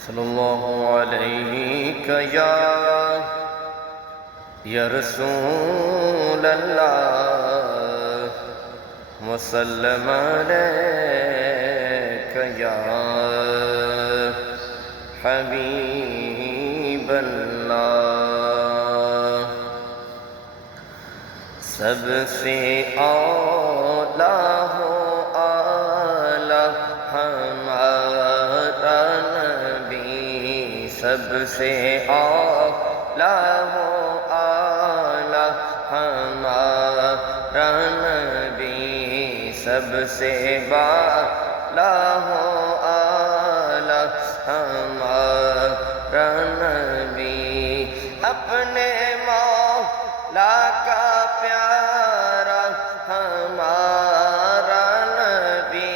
صلی اللہ علیک یا رسول اللہ وسلم علیک یا حبیب اللہ۔ سب سے اعلیٰ ہو اعلیٰ ہمارا نبی، سب سے اعلیٰ ہو اعلیٰ ہمارا نبی، سب سے بالا ہو اعلیٰ ہمارا نبی، اپنے مولا کا پیارا ہمارا نبی،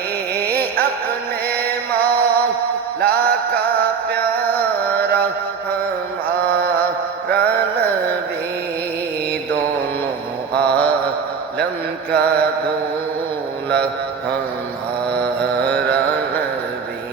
اپنے مولا کا پیارا ہمارا نبی، دونوں عالم کا دولہ ہمارا نبی،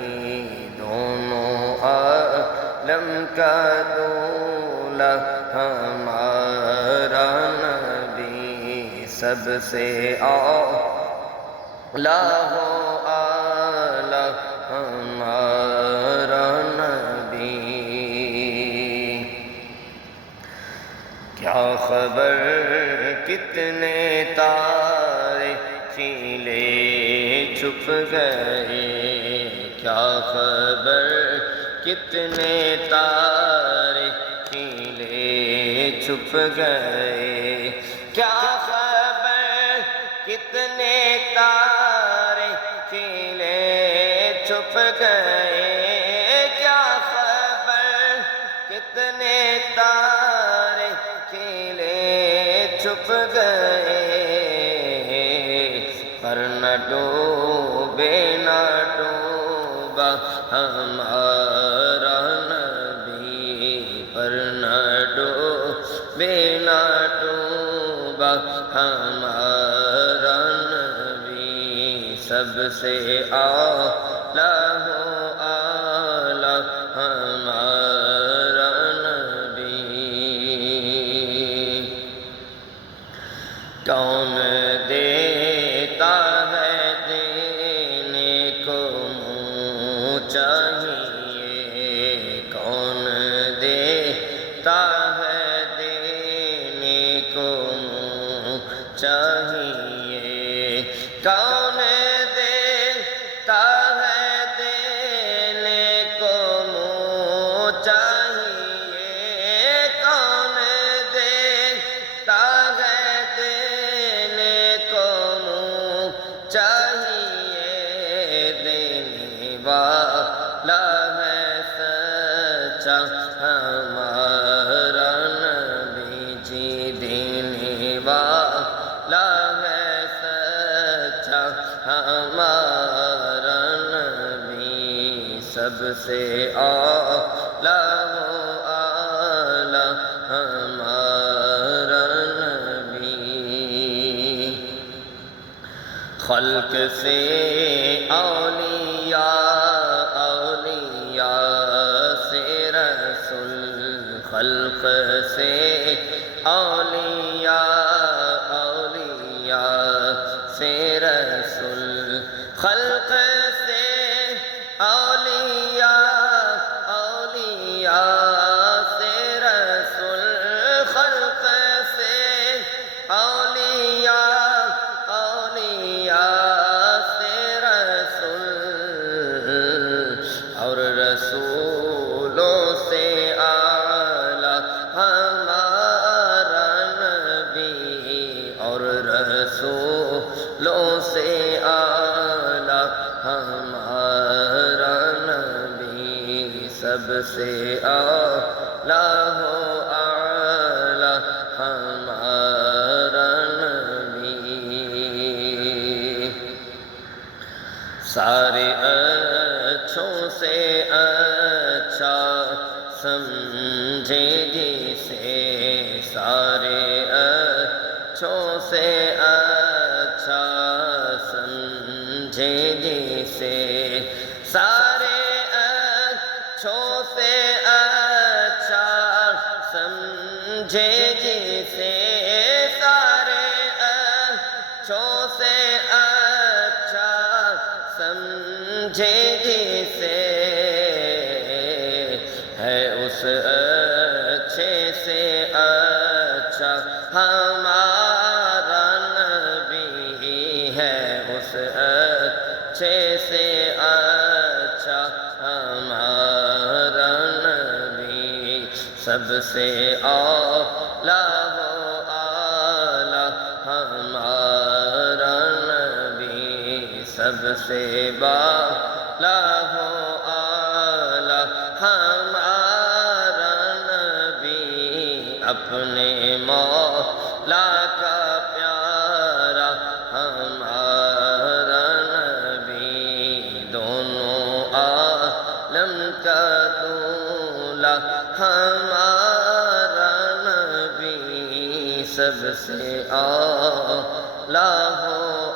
دونوں عالم کا دولہ ہمارا نبی، سب سے اعلیٰ ہو اعلیٰ ہمارا نبی۔ کیا خبر کتنے تارے چیلے چھپ گئے، کیا خبر کتنے تارے چیلے چھپ گئے، کیا خبر کتنے تارے چیلے چھپ گئے، کیا خبر کتنے تارے چیلے چھپ گئے، پر نہ ڈوبے نہ ڈوبا ہمارا نبی، پر نہ ڈوبے نہ ڈوبا ہمارا نبی، سب سے اعلیٰ ہو اعلیٰ ہمارا نبی۔ کون دیتا ہے دینے کو منہ چاہیے، کون دیتا ہے دینے کو منہ چاہیے، کون دیتا ہے دینے کو منہ چاہیے، کون دیتا ہے دینے کو منہ چاہیے، دینے والا ہے سچا ہمارا نبی جی، دینے والا ہے سچا ہمارا نبی، سب سے اعلیٰ ہو اعلیٰ ہمارا نبی۔ خلق سے اولیاء، اولیاء سے رسول، خلق سے اولیاء، اولیاء سے رسول، خلق سے اولیاء، اولیاء سے رسول، خلق سے اولیاء، اولیاء سے رسول، اور رسولوں سے اعلیٰ ہمارا نبی، اور رسولوں سے اعلیٰ ہمارا نبی، سب سے اعلیٰ ہو اعلیٰ ہمارا نبی۔ سارے اچھوں سے اچھا سمجھے جسے، سارے اچھوں سے اچھا سمجھے جسے، سارے سے اچھا سمجھے جسے سارے اچھوں سے اچھا سمجھے جسے ہے اس اچھے سے اچھا ہمارا نبی ہے اس اچھے سے اچھا ہمارا نبی سب سے اعلیٰ و اعلیٰ ہمارا نبی سب سے بالا و اعلیٰ ہمارا نبی اپنے مولا کا پیارا ہمارا نبی دونوں عالم کا دولا ہمارا نبی سب سے اعلیٰ ہو